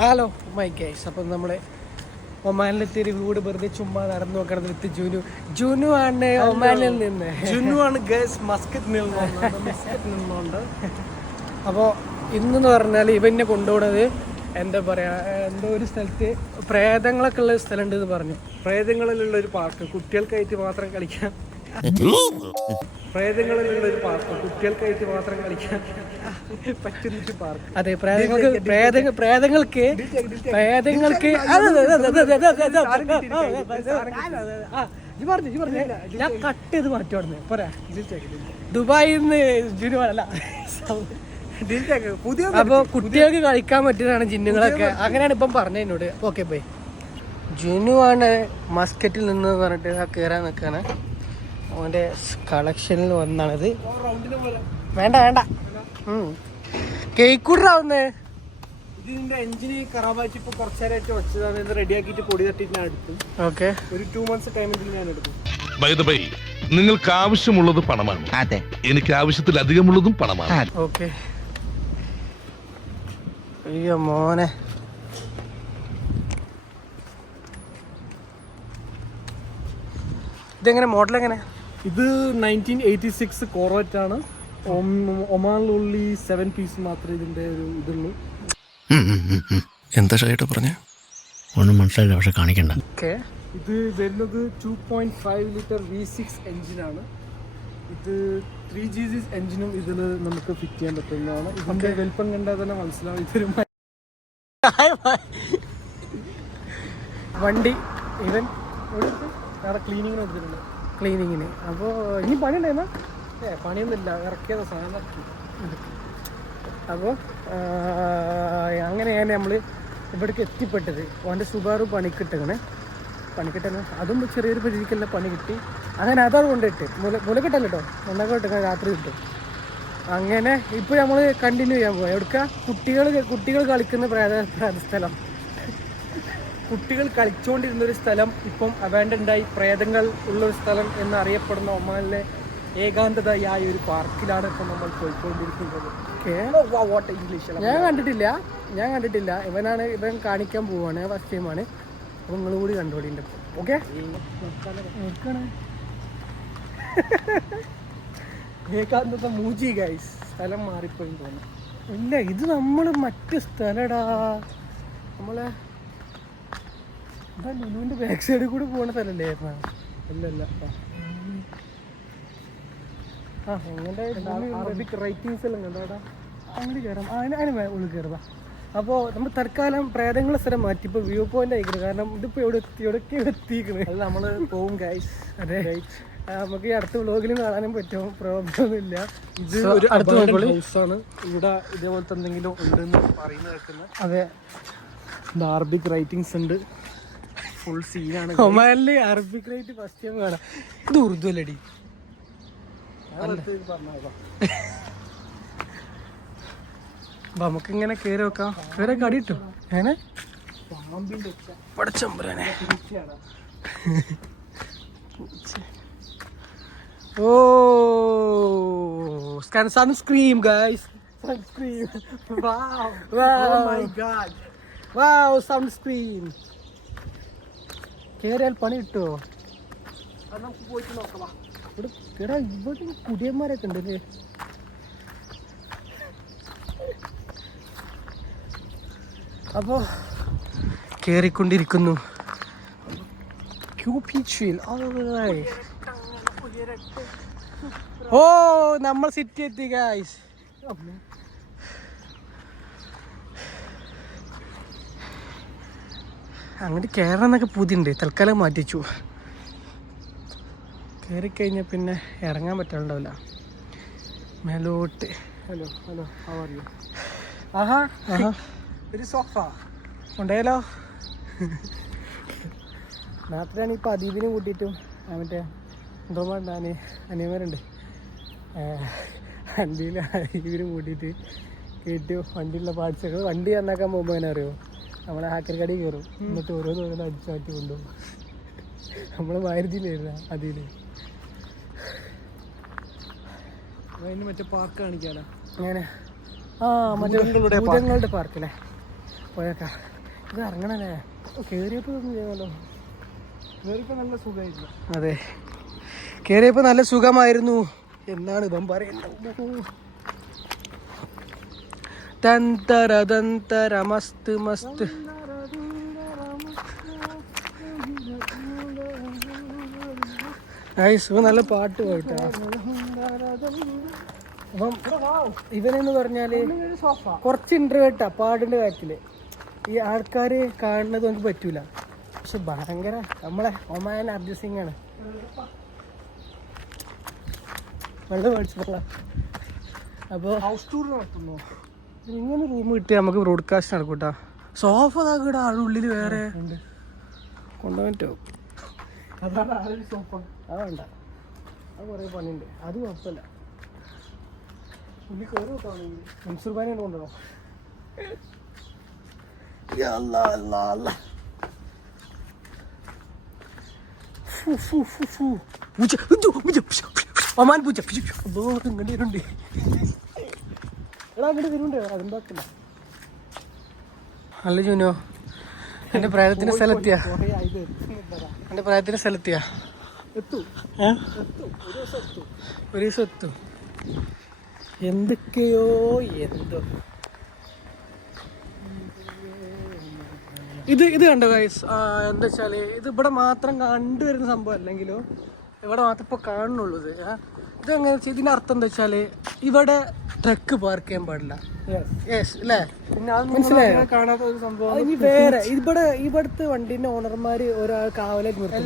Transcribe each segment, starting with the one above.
Hello my guys. അപ്പം നമ്മൾ ഒമാനിലെത്തി ഒരു വീട് വെറുതെ ചുമ്മാ നടന്നു നോക്കണത് വിത്ത് ജുനു ആണ് ഒമാനിൽ നിന്ന്. ജുനു ആണ് ഗൈസ്, മസ്കറ്റിൽ നിന്നുണ്ട്. അപ്പോൾ ഇന്നെന്ന് പറഞ്ഞാൽ ഇവന്നെ കൊണ്ടുപോകുന്നത് എന്താ പറയുക, എന്തോ ഒരു സ്ഥലത്ത് പ്രേതങ്ങളൊക്കെ ഉള്ള സ്ഥലം ഉണ്ട് എന്ന് പറഞ്ഞു. പ്രേതങ്ങളിലുള്ള ഒരു പാർക്ക്, കുട്ടികൾക്കായിട്ട് മാത്രം കളിക്കാൻ. പ്രേതങ്ങളിലുള്ള ഒരു പാർക്ക്, കുട്ടികൾക്കായിട്ട് മാത്രം കളിക്കാൻ പറ്റുന്നൊരു പാർക്ക്. അതെ, പ്രേതങ്ങൾക്ക് ഞാൻ കട്ട് ചെയ്ത് മാറ്റുവാടുന്നു. പോരാ, ദുബായിൽ നിന്ന് ജുനു അല്ല, പുതിയ അപ്പോൾ കുട്ടികൾക്ക് കളിക്കാൻ പറ്റുന്നതാണ് ജിന്നുകളൊക്കെ. അങ്ങനെയാണ് ഇപ്പം പറഞ്ഞത് എന്നോട്. Okay bye. ജുനു ആണ് മസ്കറ്റിൽ നിന്ന് പറഞ്ഞിട്ട് കയറാൻ നിൽക്കാണ്. അവൻ്റെ കളക്ഷനിൽ വന്നാണിത്. വേണ്ട വേണ്ട, കേക്കൂടാവുന്നേ. ഇതിന്റെ എഞ്ചിന് ഖറാബായിട്ട് ഇപ്പൊ കുറച്ചേരായിട്ട് വെച്ചതാണ്. ഇത് റെഡിയാക്കിയിട്ട് പൊടി തട്ടിട്ട് ഞാൻ എടുത്തു. ഓക്കെ, ഒരു 2 months ടൈമിൽ ഞാൻ എടുക്കും. നിങ്ങൾക്ക് ആവശ്യമുള്ളത് പണമാണ്. അതെ, എനിക്ക് ആവശ്യത്തിലധികമുള്ളതും പണമാണ്. ഓക്കെ. അയ്യോ മോനെ, ഇതെങ്ങനെ മോഡൽ എങ്ങനെ? ഇത് 1986 കോറോറ്റ് ആണ്. ഒമാനിലുള്ളി 7 പീസ് മാത്രമേ ഇതിന്റെ ഒരു ഇതുള്ളൂ. എന്താ ഷൈട്ട് പറഞ്ഞ ഒന്നും മനസ്സിലായില്ല, പക്ഷെ കാണിക്കണ്ട. ഇത് വരുന്നത് 2.5 ലിറ്റർ V6 എഞ്ചിനാണ്. ഇത് 3GZ എഞ്ചിനും ഇതിൽ നമുക്ക് ഫിറ്റ് ചെയ്യാൻ പറ്റുന്നതാണ്. ഇതിന്റെ വലിപ്പം കണ്ടാൽ തന്നെ മനസ്സിലാവും ഇതൊരു വണ്ടി ഇവൻ അവിടെ ക്ലീനിങ്ങിന് എടുത്തിട്ടുണ്ട്. ക്ലീനിങ്ങിന്. അപ്പോൾ ഇനി പണി ഉണ്ടായിരുന്ന പണിയൊന്നുമില്ല, ഇറക്കിയത് സാധനം ഇറക്കി. അപ്പോൾ അങ്ങനെയാണ് നമ്മൾ ഇവിടേക്ക് എത്തിപ്പെട്ടത്. അവൻ്റെ സുബാറു പണിക്കിട്ടങ്ങനെ അതും ചെറിയൊരു പരിധിക്കല്ല പണി കിട്ടി. അങ്ങനെ അതത് കൊണ്ടിട്ട് മുലക്കെട്ടല്ല കേട്ടോ, ഒന്നൊക്കെ രാത്രി കിട്ടും. അങ്ങനെ ഇപ്പോൾ നമ്മൾ കണ്ടിന്യൂ ചെയ്യാൻ പോകാം. എവിടേക്ക കുട്ടികൾ കളിക്കുന്ന സ്ഥലം, കുട്ടികൾ കളിച്ചുകൊണ്ടിരുന്നൊരു സ്ഥലം ഇപ്പം അബാൻഡൻഡായി പ്രേതങ്ങൾ ഉള്ളൊരു സ്ഥലം എന്നറിയപ്പെടുന്ന ഒമാനിലെ ഏകാന്തതയായ ഒരു പാർക്കിലാണ് ഇപ്പം നമ്മൾ പോയിക്കൊണ്ടിരിക്കുന്നത്. ഞാൻ കണ്ടിട്ടില്ല. ഇവൻ കാണിക്കാൻ പോവാണ്, ഫസ്റ്റ് ടൈമാണ്. അപ്പോൾ നിങ്ങൾ കൂടി കണ്ടോടിൻ്റെ ഇപ്പോൾ. ഓക്കെ, ഏകാന്തത മൂജി ഗൈസ്. സ്ഥലം മാറിപ്പോയി തോന്നുന്നു. ഇല്ല, ഇത് നമ്മൾ മറ്റു സ്ഥലടാ. നമ്മളെ ലുലുവിൻ്റെ ബാക്ക് സൈഡിൽ കൂടെ പോകുന്ന സ്ഥലമല്ലേ? ഇല്ല, അറബിക് റൈറ്റിംഗ്സ് എല്ലാം കണ്ടോടാ. അങ്ങോട്ട് കയറാം, അതിന് ഉള്ളിൽ കയറുക. അപ്പോൾ നമ്മൾ തൽക്കാലം പ്രേതങ്ങളെ സ്ഥലം മാറ്റി ഇപ്പോൾ വ്യൂ പോയിന്റ് ആയിക്കണം. കാരണം ഇതിപ്പോൾ എവിടെയൊക്കെ എത്തിക്കണേ. അത് നമ്മൾ പോവും ഗൈസ്. അതെ, നമുക്ക് ഈ അടുത്ത വ്ളോഗിലും കാണാനും പറ്റും, പ്രോബ്ലം ഒന്നുമില്ല. ഇത് ഒരു അബാൻഡൻഡ് ഹൗസാണ്. ഇവിടെ ഇതേപോലത്തെ എന്തെങ്കിലും ഉണ്ടെന്ന് പറയുന്നത് കേൾക്കുന്നത്. അതെ, അറബിക് റൈറ്റിംഗ്സ് ഉണ്ട്. ഫുൾ സീനാണ്. ഒമാനിൽ അറബിക് റൈറ്റ് ഫസ്റ്റ് ടൈം കാണാം. ഇത് ഉറുദു അല്ലടി. നമുക്കിങ്ങനെ കയറി വെക്കാം. കയറി കടി കിട്ടും. അങ്ങനെ പടച്ചമ്പുരാനെ. ഓ, സൺസ്ക്രീൻ ഗൈസ്, സൺസ്ക്രീൻ. വാവ്, സൺസ്ക്രീൻ. കയറിയാൽ പണി കിട്ടുമോ? അത് നമുക്ക് പോയിട്ട് നോക്കാം. ഇവിടെ കുടിയന്മാരൊക്കെ ഉണ്ടല്ലേ. അപ്പോൾ കയറിക്കൊണ്ടിരിക്കുന്നു. ഓ, നമ്മൾ സിറ്റി എത്തി ഗൈസ്. അങ്ങോട്ട് കയറണം എന്നൊക്കെ പൂതിയുണ്ട്. തൽക്കാലം മാറ്റിച്ചു. കയറിക്കഴിഞ്ഞാൽ പിന്നെ ഇറങ്ങാൻ പറ്റാനുണ്ടാവില്ല മേലോട്ട്. Hello, how are you? ആഹാ, ഒരു സോഫ ഉണ്ടായാലോ. രാത്രിയാണ് ഇപ്പോൾ അദീപിനെ കൂട്ടിയിട്ടും മറ്റേ എന്തോമാണ്ട് അനിയന്മാരുണ്ട്, വണ്ടിയിൽ അദീപിനെ കൂട്ടിയിട്ട് കയറ്റി വണ്ടിയിലുള്ള പാർട്സൊക്കെ. വണ്ടി നന്നാക്കാൻ പോകുമ്പോൾ തന്നെ അറിയോ, നമ്മളെ ഹാക്കർ കടയിൽ കയറും. എന്നിട്ട് ഓരോന്ന് അടിച്ചു മാറ്റി കൊണ്ടുപോകും. നമ്മൾ മാരുതിയിലായിരുന്നു അതിൽ. മറ്റേ പാർക്ക് കാണിക്കാനോ? അങ്ങനെ മറ്റേ ഭൂതങ്ങളുടെ പാർക്കല്ലേ. പോയേക്കാം. ഇത് ഇറങ്ങണല്ലേ? കയറിയപ്പോൾ ഒന്നും ചെയ്യാമല്ലോ. കയറിയപ്പോൾ നല്ല സുഖമായിരുന്നു. അതെ, കയറിയപ്പോൾ നല്ല സുഖമായിരുന്നു എന്നാണ് ഇവൻ പറയുന്നത്. തന്തര തന്തര മസ്ത് മസ്ത്. നല്ല പാട്ട് പോയിട്ടാ. അപ്പം ഇവനെന്ന് പറഞ്ഞാല് കുറച്ച് ഇൻട്രോവേർട്ടാ പാടിന്റെ കാര്യത്തില്. ഈ ആൾക്കാര് കാണുന്നത് നമുക്ക് പറ്റൂല, പക്ഷെ ഭയങ്കര നമ്മളെ ഒമാൻ അർജിത് സിംഗ് ആണ്. വെള്ളം മേടിച്ചിട്ടുള്ള. അപ്പോൾ ഹൗസ് ടൂർ നടത്തുന്നു. ഇങ്ങനെ റൂം കിട്ടിയാൽ നമുക്ക് ബ്രോഡ്കാസ്റ്റ് നടക്കൂട്ടാ. സോഫ താക്കിട ആളുള്ളിൽ വേറെ കൊണ്ടുപോകാൻ പറ്റുമോ? അതാണ് ആരൊരു സോഫ. അത് വേണ്ട, അത് കുറേ പണിയുണ്ട്. അത് കുഴപ്പമില്ല. ഉള്ളിൽ കയറി നോക്കുകയാണെങ്കിൽ മൻസൂർബാനെ കൊണ്ടുപോകണം. ഒമാൻ പൂച്ച ഇങ്ങോട്ട് വരുന്നുണ്ട്. എടാ അങ്ങോട്ട് വരുന്നുണ്ട്, അതുണ്ടാക്കില്ല. അല്ല ജൂനോ, എൻ്റെ പ്രായത്തിൻ്റെ സ്ഥലത്തിയാ. എൻ്റെ പ്രായത്തിൻ്റെ സ്ഥലത്തിയാ. ഒരു ദിവസം എത്തും. എന്തൊക്കെയോ എന്തോ. ഇത് കണ്ടോ ഗൈസ്? എന്താ വെച്ചാല് ഇത് ഇവിടെ മാത്രം കണ്ടുവരുന്ന സംഭവം അല്ലെങ്കിലോ ഇവിടെ മാത്രം ഇപ്പോൾ കാണുന്നുള്ളൂ. ഇത് എങ്ങനെ വെച്ചാൽ ഇതിൻ്റെ അർത്ഥം എന്താ വെച്ചാല് ഇവിടെ ട്രക്ക് പാർക്ക് ചെയ്യാൻ പാടില്ല. അല്ലേ? മനസ്സിലായോ? കാണാത്ത ഒരു സംഭവം. ഇനി വേറെ ഇവിടുത്തെ വണ്ടീൻ്റെ ഓണർമാര് ഒരാൾ കാവലേക്ക് നിർത്തും.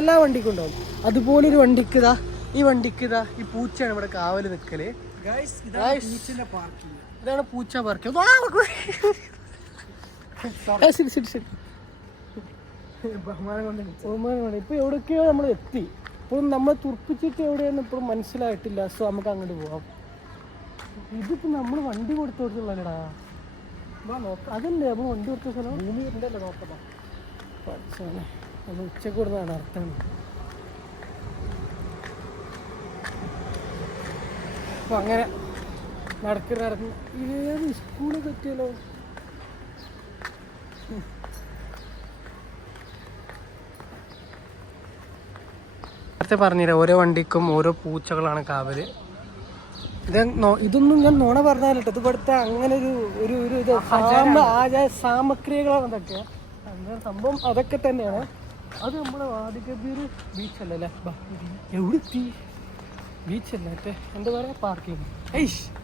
എല്ലാ വണ്ടിക്കും ഉണ്ടാവും. അതുപോലെ ഒരു വണ്ടിക്ക് ഇതാ, ഈ വണ്ടിക്ക് ഇതാ ഈ പൂച്ചയാണ് ഇവിടെ കാവല് നിൽക്കല്. ഇതാണ് പൂച്ച പാർക്ക്. ശരി ശരി ശരി. ബഹുമാനമാണ്. ഇപ്പൊ എവിടേക്കോ നമ്മൾ എത്തി. ഇപ്പോഴും നമ്മൾ തുറപ്പിച്ചിട്ട് എവിടെയാണെന്ന് ഇപ്പോഴും മനസ്സിലായിട്ടില്ല. സോ നമുക്ക് അങ്ങോട്ട് പോവാം. ഇതിപ്പോ നമ്മൾ വണ്ടി കൊടുത്തോടുത്തുള്ളടാ. അതല്ലേ നമ്മൾ വണ്ടി കൊടുത്ത സ്ഥലം? ഭൂമി ഉണ്ടല്ലോ, നോക്കട്ടോ. പഠിച്ചാണ് അത് ഉച്ചക്ക് കൊടുത്താണ് അർത്ഥമാണ്. അപ്പൊ അങ്ങനെ നടക്കുന്ന ഏത് സ്കൂളിൽ പറ്റിയല്ലോ. നേരത്തെ പറഞ്ഞില്ല, ഓരോ വണ്ടിക്കും ഓരോ പൂച്ചകളാണ് കാവല്. ഇതൊന്നും ഞാൻ നുണ പറഞ്ഞാലിട്ടോ. ഇത് ഇവിടുത്തെ അങ്ങനെ ഒരു ഇത് സാമക്രിയകളാണ് ഇതൊക്കെ. അങ്ങനെ സംഭവം അതൊക്കെ തന്നെയാണ്. അത് നമ്മളെ വാദികബീർ ബീച്ചല്ലേ അല്ലേ? എവിടെ എത്തി? ബീച്ചല്ലേ മറ്റേ എന്താ പറയുക, പാർക്കിങ്.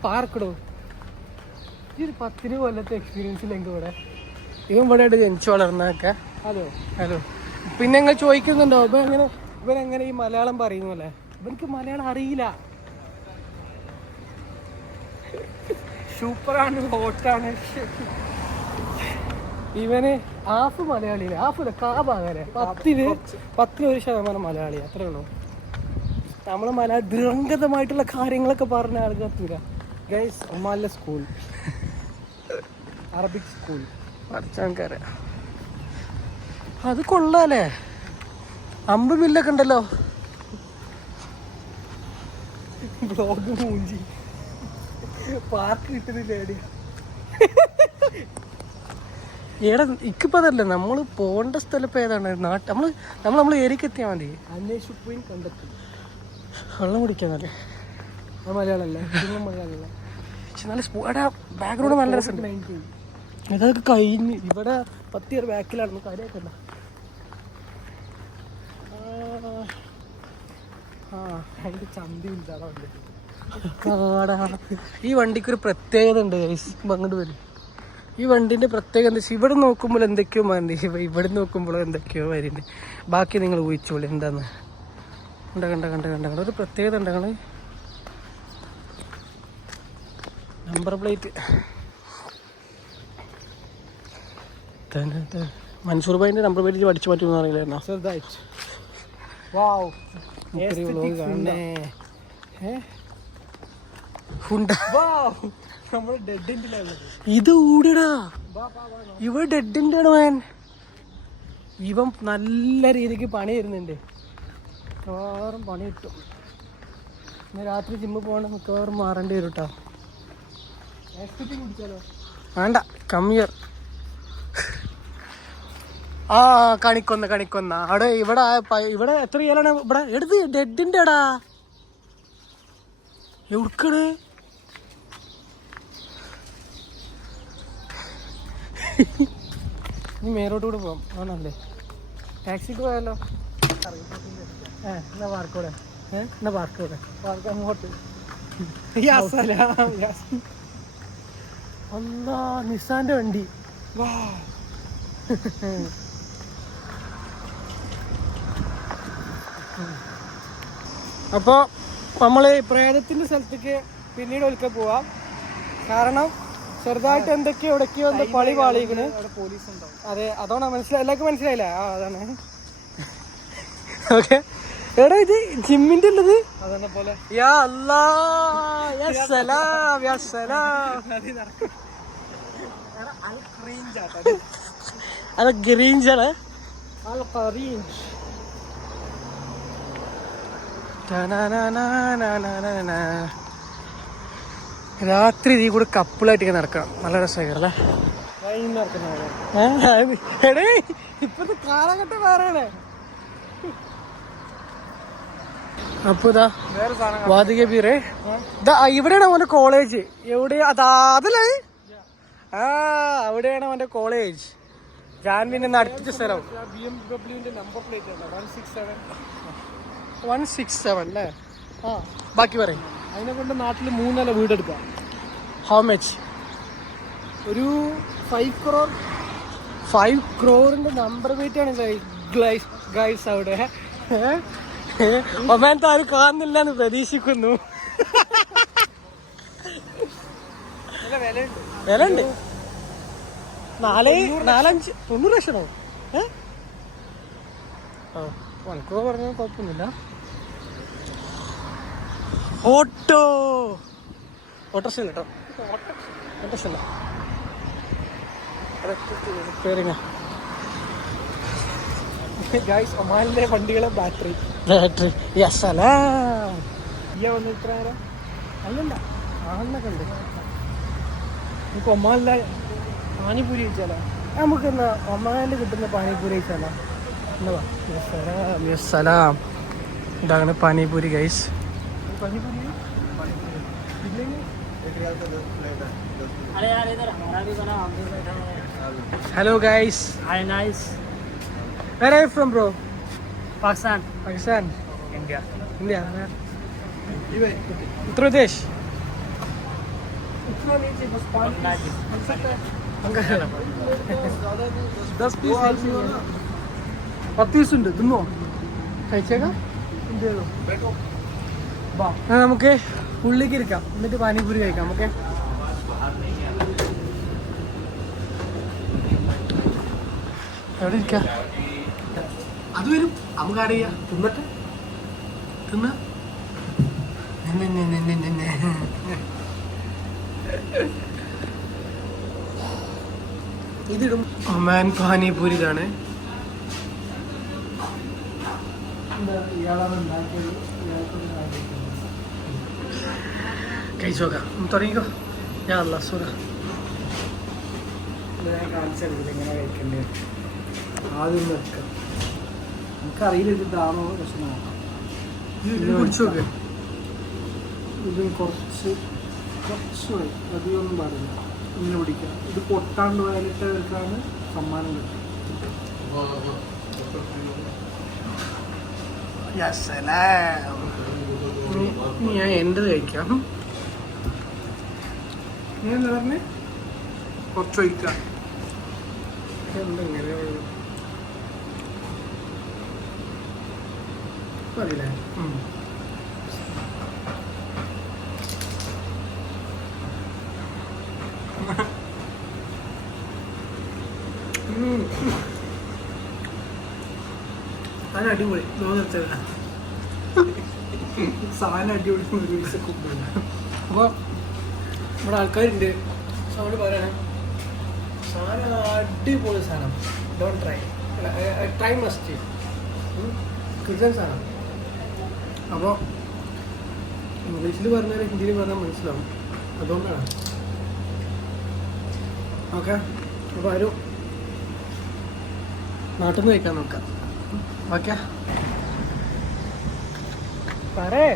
പാർക്കിടോ. ഈ ഒരു 10 കൊല്ലത്തെ എക്സ്പീരിയൻസിൽ എങ്കിൽ ഇവിടെ ഇവൻ ഇവിടെ ആയിട്ട് ജനിച്ചു വളർന്നതൊക്കെ. ഹലോ. പിന്നെ നിങ്ങൾ ചോദിക്കുന്നുണ്ടോ ഇവനെങ്ങനെ ഈ മലയാളം പറയുന്നു അല്ലേ? ഇവനക്ക് മലയാളം അറിയില്ല. സൂപ്പറാണ്, ഹോട്ടാണ്. ഇവന് ഹാഫ് മലയാളിയില്ല, ഹാഫില്ല, കാഭാകല്ലേ. 10% മലയാളി, അത്രേ ഉള്ളൂ. നമ്മള് ദൃംഗതമായിട്ടുള്ള കാര്യങ്ങളൊക്കെ പറഞ്ഞ ആൾക്കാർ. ഗൈസ്, ഒമാനിലെ സ്കൂൾ, അറബിക് സ്കൂൾ പഠിച്ചാൾക്കാരെ അത് കൊള്ളാല്ലേ. 50 മില്ലൊക്കെ ഉണ്ടല്ലോ. ബ്ലോഗ് മൂഞ്ചി. പാർക്ക് കിട്ടുന്നില്ല. ഏടാ ഇക്കിപ്പോ അതല്ല, നമ്മൾ പോകേണ്ട സ്ഥലം ഇപ്പം ഏതാണ്? നമ്മൾ ഏരിയക്ക് എത്തിയാൽ മതി. അന്വേഷിക്കുകയും കണ്ടെത്തും. വെള്ളം കുടിക്കാന്നല്ലേ? മലയാളമല്ലേ? മലയാളമല്ല. പക്ഷെ നല്ല എടാ ബാക്ക്ഗ്രൗണ്ട് നല്ല രസമുണ്ട്. ഇതൊക്കെ കഴിഞ്ഞ് ഇവിടെ 10 ഇയർ ബാക്കിലാണ് കാര്യമാക്കണ്ട. അതിന്റെ ചന്തിയില്ല. ഈ വണ്ടിക്കൊരു പ്രത്യേകത ഉണ്ട് അങ്ങോട്ട് വരും. ഈ വണ്ടിൻ്റെ പ്രത്യേകത എന്താ വെച്ചാൽ ഇവിടെ നോക്കുമ്പോൾ എന്തൊക്കെയോ മതി, ഇവിടെ നോക്കുമ്പോൾ എന്തൊക്കെയോ വരുന്നുണ്ട്. ബാക്കി നിങ്ങൾ ഊഹിച്ചോളൂ എന്താന്ന്. കണ്ട ഒരു പ്രത്യേകത ഉണ്ട്. ഞങ്ങൾ നമ്പർ പ്ലേറ്റ് മൻസൂർ ഭായിൻ്റെ നമ്പർ പ്ലേറ്റ് പഠിച്ചു മാറ്റുമെന്ന് അറിയില്ലായിരുന്നോ? ചെറുതായിട്ട്. ഇത് ഊടടാ, ഇവ ഡെഡിൻ്റെ ആണ് മാൻ. ഇവൻ നല്ല രീതിക്ക് പണി തരുന്നുണ്ട്. മിക്കവാറും പണി കിട്ടും. ഇന്ന് രാത്രി ജിമ്മിൽ പോകണം, മിക്കവാറും മാറേണ്ടി വരും കേട്ടോ. കുടിച്ചാലോ? വേണ്ട, കമ്മിയർ ആ കണിക്കൊന്ന അവിടെ ഇവിടെ എത്ര ഇയലാണ് ഇവിടെ എടുത്ത് ഡെഡിന്റെ എടാ എവിടുക്കണ് ഇനി മേലോട്ട് കൂടെ പോവാം ആണല്ലേ ടാക്സിക്ക് പോയാലോ എന്നാ പാർക്കോടെ എന്നാ പാർക്കോടെ പാർക്ക് അങ്ങോട്ട് അല്ലാ നിസാന്റെ വണ്ടി വാ അപ്പോൾ നമ്മൾ പ്രേതത്തിൻ്റെ സ്ഥലത്തേക്ക് പിന്നീട് ഒരിക്കൽ പോവാം. കാരണം ചെറുതായിട്ട് എന്തൊക്കെയോ എവിടേക്കോ എന്താ പളി പാളിക്കണ്. അതെ അതാണ് എല്ലാവർക്കും മനസ്സിലായില്ല. ആ അതാണ് ഓക്കെ. എടാ ഇത് ജിമ്മിന്റെ ഉള്ളത് യാ അല്ലാ യാ സലാം യാ സലാം. അത് ഗ്രീൻജാണ്. രാത്രി ഇതിൽ കൂടെ കപ്പിളായിട്ട് നടക്കണം. നല്ല രസമായില്ലേ എടേ ഇപ്പത്തെ കാലഘട്ടം വേറെയാണ്. അപ്പൊ ഇതാ വാതിക ബീറേ ഇവിടെയാണ് അവന്റെ കോളേജ്. എവിടെ അതല്ലേ ആ അവിടെയാണ് അവന്റെ കോളേജ്. ജാൻവിനെ നടത്തിച്ച സ്ഥലം BMW നമ്പർ പ്ലേറ്റ് 167 അല്ലേ? ആ ബാക്കി പറയും. അതിനെ കൊണ്ട് നാട്ടിൽ 3 നില വീടെടുക്കാം. How much? ഒരു 5 crore. 5 crore നമ്പർ പ്ലേറ്റ് ആണ് ഗൈസ് അവിടെ. ഒമാനത്തെ ആരും കാണുന്നില്ല എന്ന് പ്രതീക്ഷിക്കുന്നു. വില ഉണ്ട്. 4-5 90 ലക്ഷമോ? മണിക്കൂർ പറഞ്ഞാൽ കുഴപ്പമൊന്നുമില്ല. ഓട്ടോറിക്ഷ കേട്ടോ. ഓട്ടോറിക്ഷ ഗൈസ് ഒമാനിലെ വണ്ടികളെ ബാറ്ററി യെസ് അല്ലാ വന്ന് ഇത്ര നേരം അല്ലല്ല ആളിനൊക്കെ ഉണ്ട്. നമുക്ക് ഒമാനിലെ പാനിപൂരി കഴിച്ചാലോ? നമുക്ക് എന്നാ ഒമാനിൽ കിട്ടുന്ന പാനിപൂരി കഴിച്ചാലോ? എന്താ യെസ് സലാം. ഇതാണ് pani puri guys. Hello guys. Hi, nice. Where are you from, bro? Pakistan. Pakistan. India. India. Uttar Pradesh. $10 piece ഉണ്ട്. തിന്നോ? കഴിച്ചേക്കാം. നമുക്ക് ഉള്ളിലേക്ക് ഇരിക്കാം. എന്നിട്ട് പാനിപൂരി കഴിക്കാം. ഓക്കെ. എവിടെ ഇരിക്കാം? അത് വരും. നമുക്ക് ആഡ് ചെയ്യാം. തിന്നട്ടെ. തിന്ന ഇതിടും. ഒമാൻ പാനിപൂരിയിലാണ്. കഴിച്ചു നോക്കാം. തുടങ്ങിക്കോ. ഞാൻ സുഖ എങ്ങനെ കഴിക്കണ്ടേ? ആദ്യം വെക്കാം. നമുക്കറിയില്ല ഇതാണോ പ്രശ്നം നോക്കാം. കുടിച്ചു നോക്ക്. ഇത് കുറച്ച് മതി. അധികമൊന്നും പാടില്ല. ഇങ്ങനെ പിടിക്കാം. ഇത് പൊട്ടാണ്ട് വയലിട്ടവർക്കാണ് സമ്മാനം കിട്ടും. ഞാൻ എന്റേത് കഴിക്കാം. ഞാൻ എന്താ പറഞ്ഞേ? കുറച്ച് ഒഴിക്കാം. എന്തെങ്ങനെ മതില്ലേ? അത് അടിപൊളി. സാധനം അടിപൊളി. ഒരു പൈസക്ക് അപ്പോൾ നമ്മുടെ ആൾക്കാരുണ്ട്. സൗണ്ട് പറയണേ. സാധനം അടിപൊളി സാധനം. Don't try must. കിച്ചൻ സാധനം. അപ്പോൾ ഇംഗ്ലീഷിൽ പറഞ്ഞാൽ ഹിന്ദിയിൽ പറഞ്ഞാൽ മനസ്സിലാവും. അതുകൊണ്ടാണ്. ഓക്കെ. അപ്പോൾ ആരും നാട്ടിൽ നിന്ന് കഴിക്കാൻ നോക്കാം. ഓക്കെ പറയേ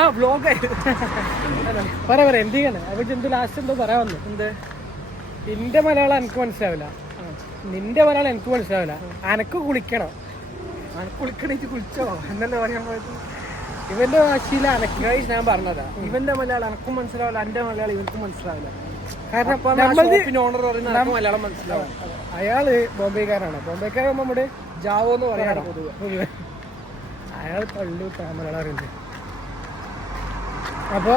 ആ വ്ലോഗായി പറയാ എന്ത് ചെയ്യണേ അപ്പൊ എന്ത് ലാസ്റ്റ് എന്തോ പറയാൻ വന്നു. എന്ത് നിന്റെ മലയാളം എനിക്ക് മനസ്സിലാവില്ല, നിന്റെ മലയാളം എനിക്ക് മനസ്സിലാവില്ല, അനക്ക് കുളിക്കണം, അനക്ക് കുളിക്കണേക്ക് കുളിച്ചോ എന്നല്ലേ പറയാൻ പോയത്. ഇവന്റെ ഭാഷയിൽ അനക്ക് ഞാൻ പറഞ്ഞതാ, ഇവന്റെ മലയാളം എനക്കും മനസ്സിലാവില്ല, എന്റെ മലയാളം ഇവനക്കും മനസ്സിലാവില്ല. കാരണം ഓണർ പറയുന്ന മലയാളം മനസ്സിലാവും. അയാള് ബോംബെക്കാരാണ്, ബോംബെക്കാരാകുമ്പോ നമ്മുടെ ജാവോ എന്ന് പറയാറ് പൊതുവെ. അയാൾ പള്ളി മലയാളം അറിയുന്നത്. അപ്പൊ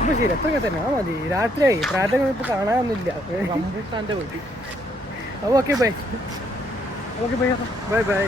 ഇപ്പൊ ശരി എത്രയൊക്കെ തന്നെ ആ മതി. രാത്രിയായി, പ്രാർത്ഥന ഇപ്പൊ കാണാനൊന്നുമില്ല. റംബൂട്ടാന്റെ വീട്ടിൽ. അപ്പൊ okay bye. Okay bye bye bye.